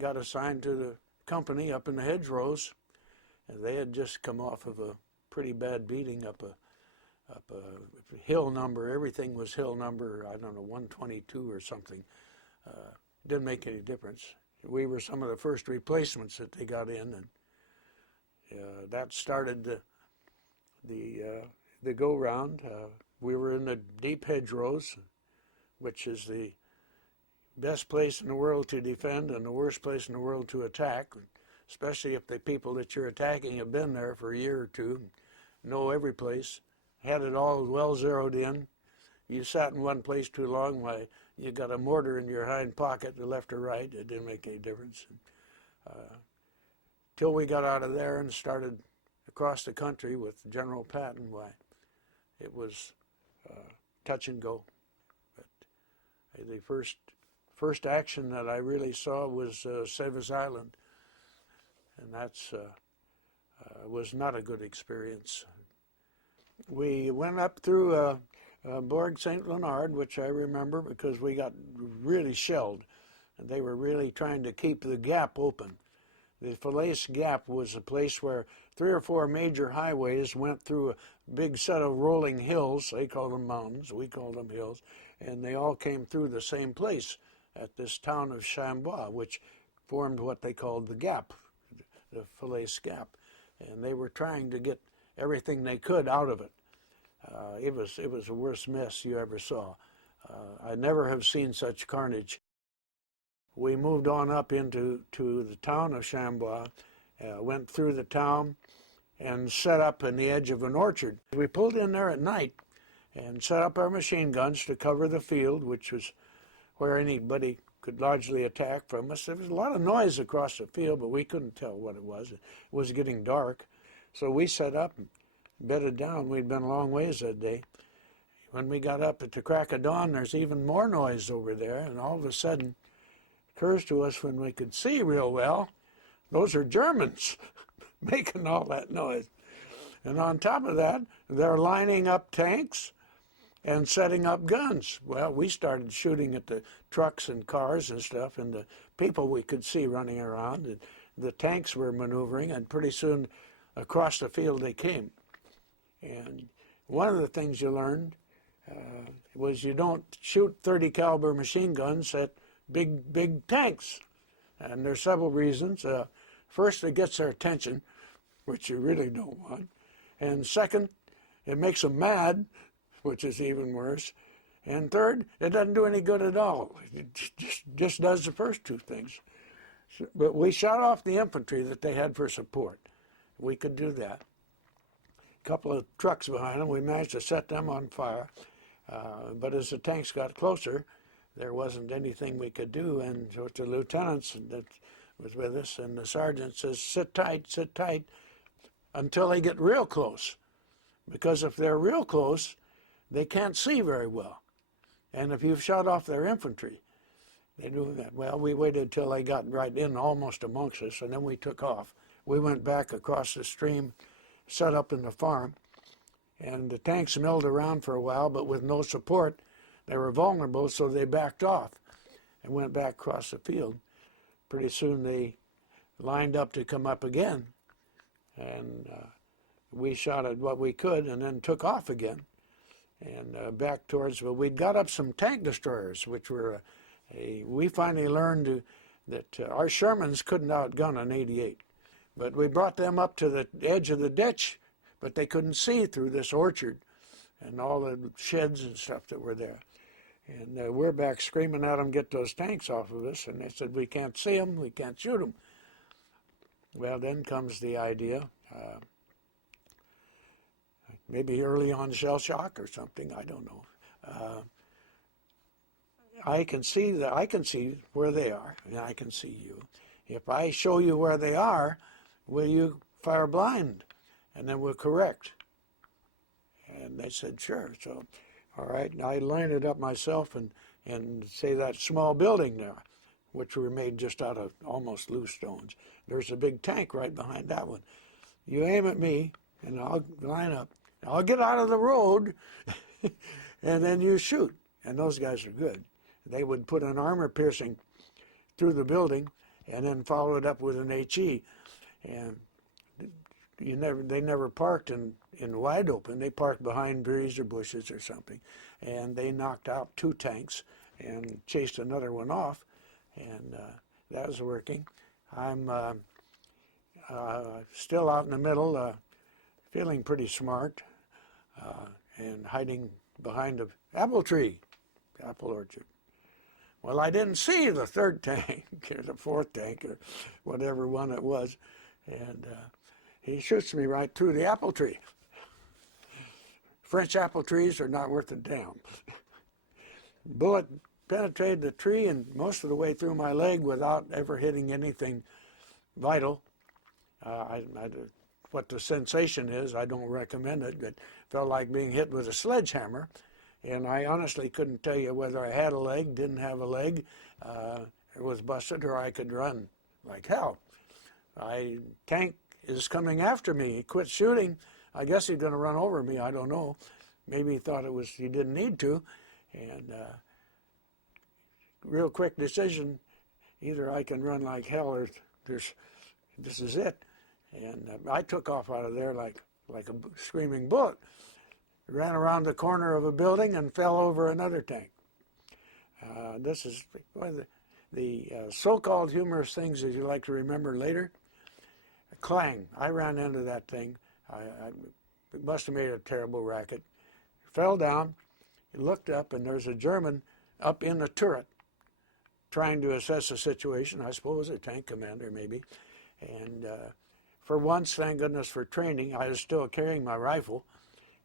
got assigned to the company up in the hedgerows, and they had just come off of a pretty bad beating up a hill number. Everything was hill number, I don't know, 122 or something. Didn't make any difference. We were some of the first replacements that they got in, and that started the go-round. We were in the deep hedgerows, which is the best place in the world to defend and the worst place in the world to attack, especially if the people that you're attacking have been there for a year or two, know every place, had it all well zeroed in. You sat in one place too long, why, you got a mortar in your hind pocket, to left or right. It didn't make any difference. Till we got out of there and started across the country with General Patton, why, it was touch and go. But the first action that I really saw was Sevis Island, and that's was not a good experience. We went up through Bourg St. Leonard, which I remember because we got really shelled, and they were really trying to keep the gap open. The Falaise Gap was a place where 3 or 4 major highways went through a big set of rolling hills. They called them mountains, we called them hills, and they all came through the same place at this town of Chambois, which formed what they called the Gap, the Falaise Gap. And they were trying to get everything they could out of it. It was the worst mess you ever saw. I never have seen such carnage. We moved on up into the town of Chambois, went through the town, and set up in the edge of an orchard. We pulled in there at night and set up our machine guns to cover the field, which was where anybody could largely attack from us. There was a lot of noise across the field, but we couldn't tell what it was. It was getting dark. So we set up and bedded down. We'd been a long ways that day. When we got up at the crack of dawn, there's even more noise over there, and all of a sudden, it occurs to us when we could see real well, those are Germans making all that noise. And on top of that, they're lining up tanks and setting up guns. Well, we started shooting at the trucks and cars and stuff, and the people we could see running around, and the tanks were maneuvering, and pretty soon across the field they came. And one of the things you learned was you don't shoot 30 caliber machine guns at big tanks. And there's several reasons. First, it gets their attention, which you really don't want. And second, it makes them mad, which is even worse. And third, it doesn't do any good at all. It just does the first two things. But we shot off the infantry that they had for support. We could do that. A couple of trucks behind them, we managed to set them on fire. But as the tanks got closer, there wasn't anything we could do. And so the lieutenants that was with us and the sergeant says, sit tight, until they get real close. Because if they're real close, they can't see very well. And if you've shot off their infantry, they do that. Well, we waited until they got right in almost amongst us, and then we took off. We went back across the stream, set up in the farm, and the tanks milled around for a while, but with no support, they were vulnerable, so they backed off and went back across the field. Pretty soon they lined up to come up again, and we shot at what we could and then took off again and back towards, well, we'd got up some tank destroyers, which were we finally learned that our Shermans couldn't outgun an 88. But we brought them up to the edge of the ditch, but they couldn't see through this orchard and all the sheds and stuff that were there. And we're back screaming at them, get those tanks off of us, and they said, we can't see them, we can't shoot them. Well, then comes the idea, maybe early on shell shock or something, I don't know. I can see where they are, and I can see you. If I show you where they are, will you fire blind? And then we'll correct. And they said, sure. So, all right, and I lined it up myself and say that small building there, which were made just out of almost loose stones. There's a big tank right behind that one. You aim at me, and I'll line up. I'll get out of the road, and then you shoot. And those guys are good. They would put an armor piercing through the building, and then followed up with an HE. And they never parked in wide open. They parked behind trees or bushes or something, and they knocked out 2 tanks and chased another one off, and that was working. I'm still out in the middle, feeling pretty smart, and hiding behind an apple tree, apple orchard. Well, I didn't see the 3rd tank or the 4th tank or whatever one it was, and he shoots me right through the apple tree. French apple trees are not worth a damn. Bullet penetrated the tree and most of the way through my leg without ever hitting anything vital. What the sensation is, I don't recommend it, but felt like being hit with a sledgehammer. And I honestly couldn't tell you whether I had a leg, didn't have a leg, it was busted, or I could run like hell. Tank is coming after me. He quit shooting. I guess he's going to run over me. I don't know. Maybe he thought he didn't need to. And real quick decision, either I can run like hell or this is it. And I took off out of there like a screaming bullet. Ran around the corner of a building and fell over another tank. This is one of the so-called humorous things that you like to remember later. Clang. I ran into that thing. It must have made a terrible racket. Fell down, looked up, and there's a German up in the turret trying to assess the situation. I suppose a tank commander maybe. And for once, thank goodness for training, I was still carrying my rifle.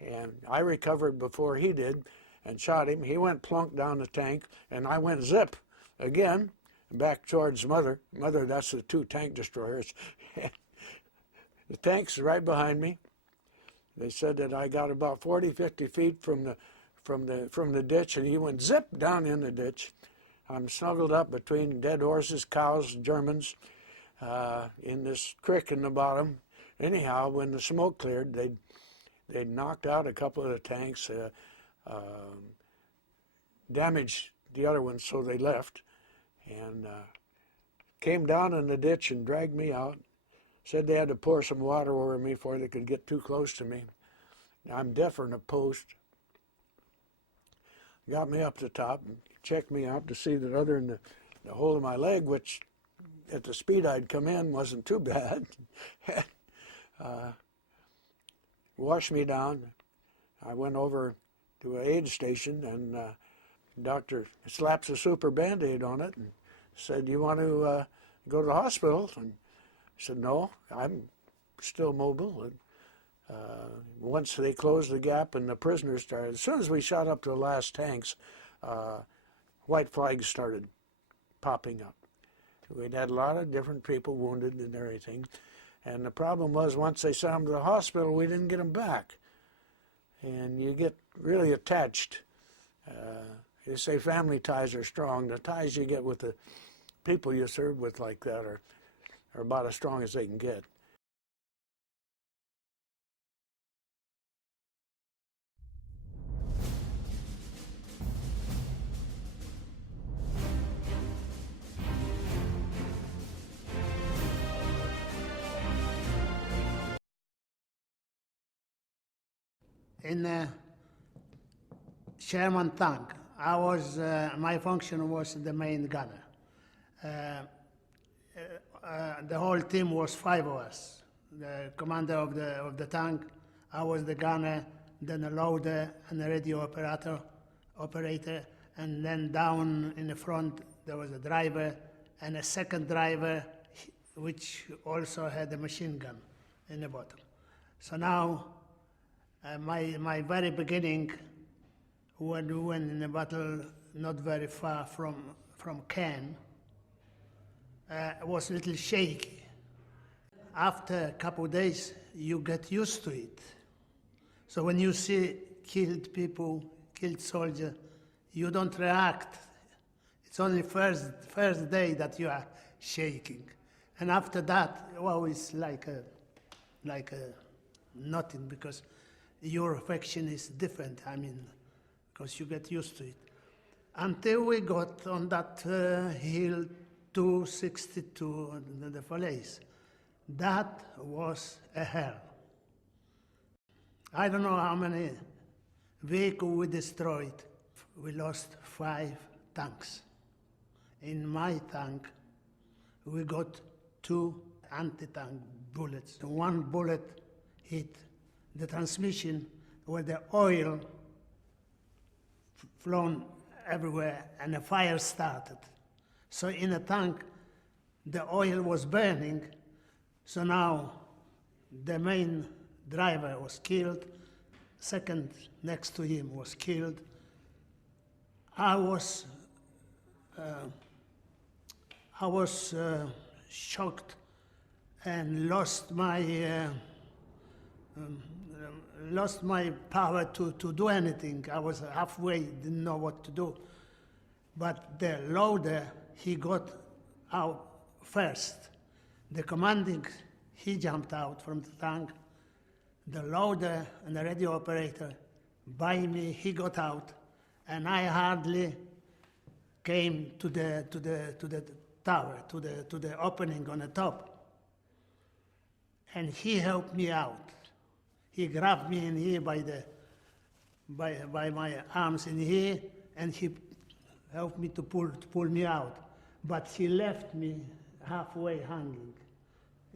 And I recovered before he did and shot him. He went plunk down the tank, and I went zip again back towards Mother. Mother, that's the 2 tank destroyers. The tank's right behind me. They said that I got about 40, 50 feet from the ditch, and he went zip down in the ditch. I'm snuggled up between dead horses, cows, Germans, in this creek in the bottom. Anyhow, when the smoke cleared, they knocked out a couple of the tanks, damaged the other ones, so they left, and came down in the ditch and dragged me out. Said they had to pour some water over me before they could get too close to me. I'm deaf in a post. Got me up to the top and checked me out to see that other than the hole in my leg, which at the speed I'd come in wasn't too bad, washed me down. I went over to an aid station, and doctor slaps a super Band-Aid on it and said, "You want to go to the hospital?" And I said, "No, I'm still mobile." And once they closed the gap and the prisoners started, as soon as we shot up to the last tanks, white flags started popping up. We'd had a lot of different people wounded and everything. And the problem was, once they sent them to the hospital, we didn't get them back. And you get really attached. They say family ties are strong. The ties you get with the people you serve with like that are about as strong as they can get. In Sherman tank, I was my function was the main gunner. The whole team was 5 of us. The commander of the tank, I was the gunner, then a loader and a radio operator, and then down in the front there was a driver and a second driver, which also had a machine gun in the bottom. So now, my very beginning, when we went in a battle not very far from Caen, was a little shaky. After a couple of days, you get used to it. So when you see killed people, killed soldiers, you don't react. It's only first day that you are shaking. And after that, well, it's like a nothing, because your affection is different, because you get used to it. Until we got on that hill 262, the Falaise. That was a hell. I don't know how many vehicles we destroyed. We lost 5 tanks. In my tank, we got 2 anti-tank bullets. One bullet hit the transmission where the oil flown everywhere and a fire started. So in a tank, the oil was burning, so now the main driver was killed, second next to him was killed. I was shocked and lost my power to do anything. I was halfway, didn't know what to do. But the loader, he got out first. The commanding, he jumped out from the tank. The loader and the radio operator, by me, he got out, and I hardly came to the tower, to the opening on the top. And he helped me out. He grabbed me in here by my arms in here, and he helped me to pull me out. But he left me halfway hanging.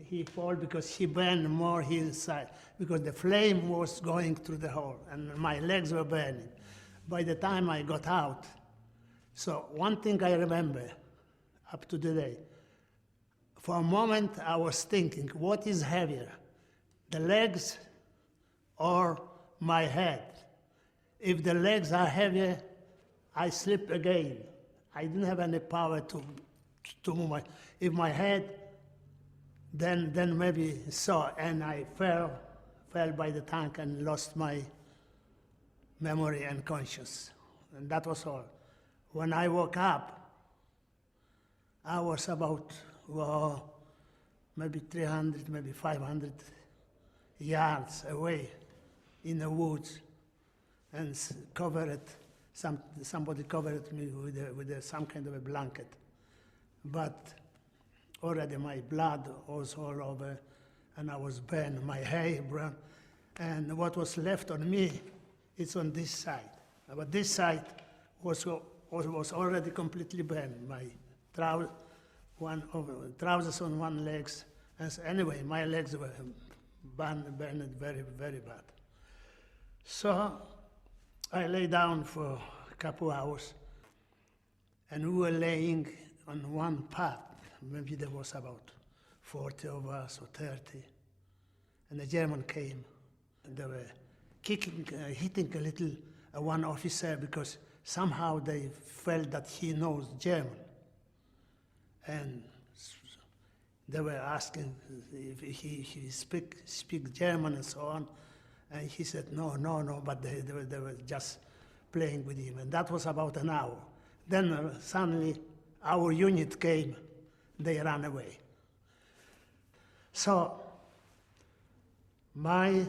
He fell because he burned more his side, because the flame was going through the hole, and my legs were burning. By the time I got out, so one thing I remember up to today, for a moment I was thinking, what is heavier, the legs or my head? If the legs are heavier, I slip again. I didn't have any power to move if my head, then maybe so, and I fell by the tank and lost my memory and conscience. And that was all. When I woke up, I was about maybe 300, maybe 500 yards away in the woods, and somebody covered me with some kind of a blanket. But already my blood was all over, and I was burned, my hair burned, and what was left on me, it's on this side. But this side was already completely burned. My trousers on one legs, and so anyway, my legs were burned very, very bad. So I lay down for a couple hours, and we were laying on one path. Maybe there was about 40 of us or 30. And the German came, and they were hitting a little one officer, because somehow they felt that he knows German. And they were asking if he speak German and so on. And he said, no, but they were just playing with him. And that was about an hour. Then suddenly our unit came, they ran away. So my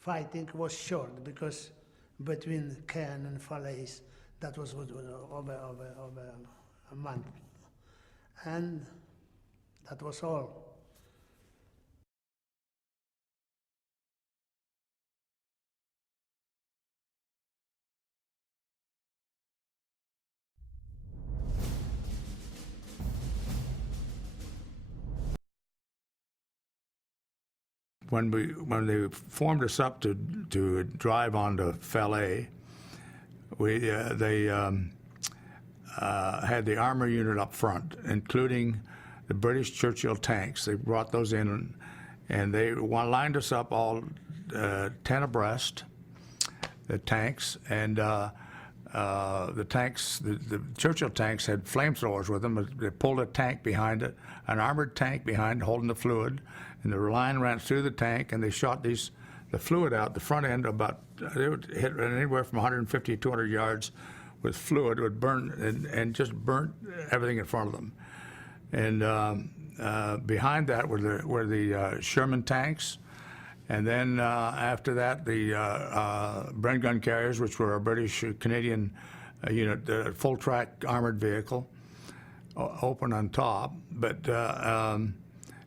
fighting was short, because between Caen and Falaise, that was over a month. And that was all. When they formed us up to drive onto Falaise, they had the armor unit up front, including the British Churchill tanks. They brought those in, and they lined us up all 10 abreast, the tanks, and the Churchill tanks had flamethrowers with them. They pulled a tank behind it, an armored tank behind, holding the fluid, and the line ran through the tank, and they shot the fluid out the front end. They would hit anywhere from 150 to 200 yards with fluid. It would burn and just burnt everything in front of them. And behind that were the Sherman tanks, and then after that the Bren gun carriers, which were a British Canadian unit, full track armored vehicle. open on top, but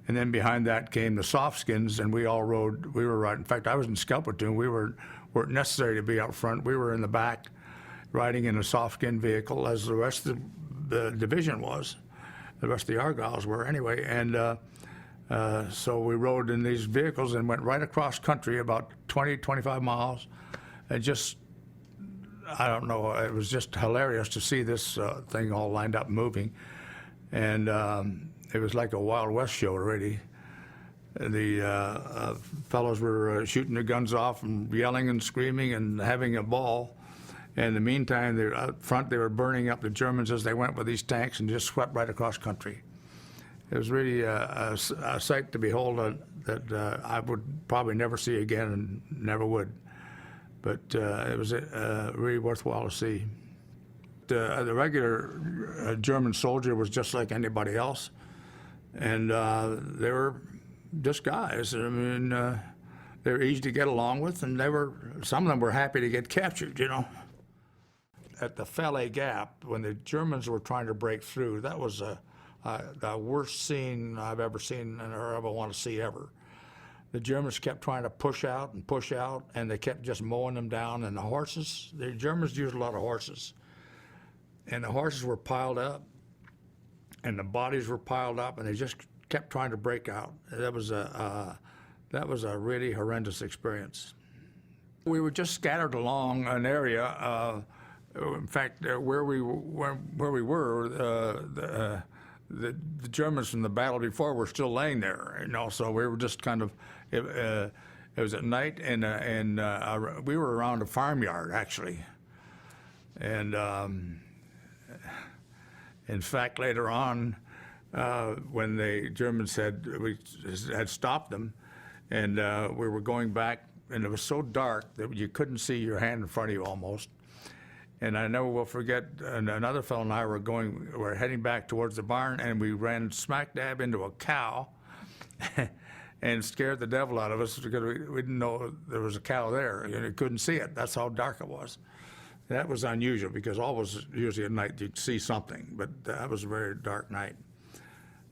and then behind that came the soft skins, and we all rode. We were riding. In fact, I was in scout platoon. We weren't necessary to be out front. We were in the back, riding in a soft skin vehicle, as the rest of the division was. The rest of the Argylls were anyway, and so we rode in these vehicles and went right across country, about 20, 25 miles, and just, I don't know, it was just hilarious to see this thing all lined up moving. And it was like a Wild West show, really. The fellows were shooting their guns off and yelling and screaming and having a ball. And in the meantime, they were out front, they were burning up the Germans as they went with these tanks and just swept right across country. It was really a sight to behold that I would probably never see again and never would. But it was really worthwhile to see. The regular German soldier was just like anybody else, and they were just guys. I mean, they were easy to get along with, and some of them were happy to get captured, you know. At the Falaise Gap, when the Germans were trying to break through, that was the worst scene I've ever seen or ever want to see ever. The Germans kept trying to push out, and they kept just mowing them down. And the Germans used a lot of horses. And the horses were piled up, and the bodies were piled up, and they just kept trying to break out. That was a really horrendous experience. We were just scattered along an area. In fact, where we were, the Germans from the battle before were still laying there, you know. So we were just kind of. It was at night, and we were around a farmyard actually, and. In fact, later on, when the Germans had stopped them, and we were going back, and it was so dark that you couldn't see your hand in front of you almost. And I never will forget, another fellow and I were heading back towards the barn, and we ran smack dab into a cow and scared the devil out of us because we didn't know there was a cow there, and you couldn't see it. That's how dark it was. That was unusual because always, usually at night, you'd see something, but that was a very dark night.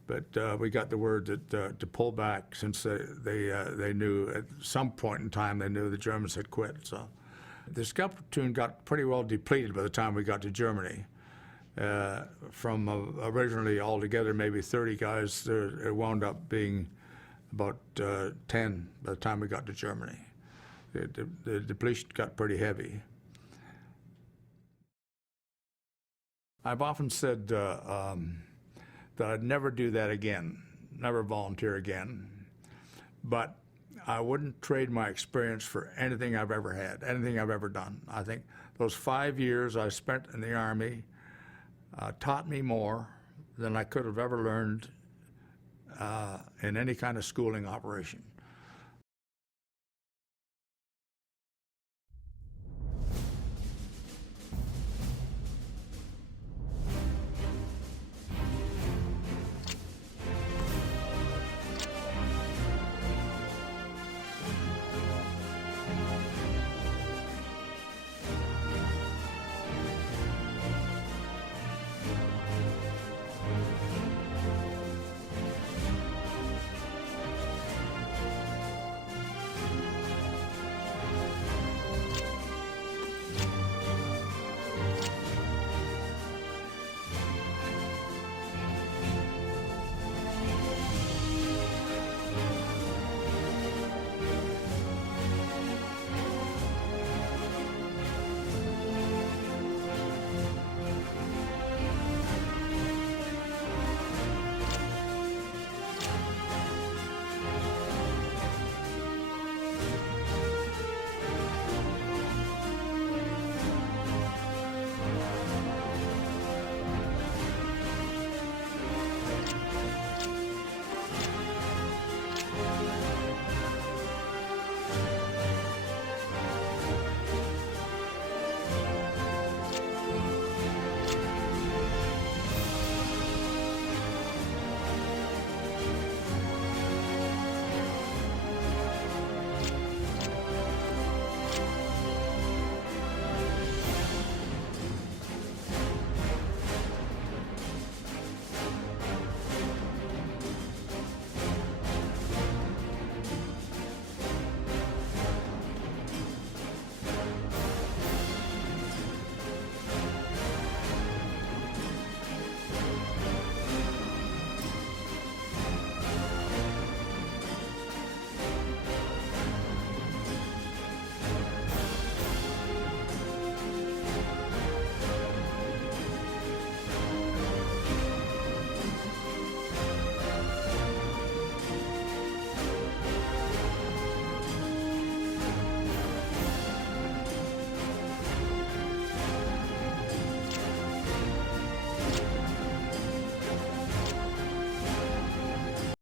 But we got the word that to pull back since they knew at some point in time they knew the Germans had quit. So the scout platoon got pretty well depleted by the time we got to Germany. From originally altogether maybe 30 guys, it wound up being about 10 by the time we got to Germany. The depletion got pretty heavy. I've often said that I'd never do that again, never volunteer again. But I wouldn't trade my experience for anything I've ever had, anything I've ever done. I think those 5 years I spent in the Army taught me more than I could have ever learned in any kind of schooling operation.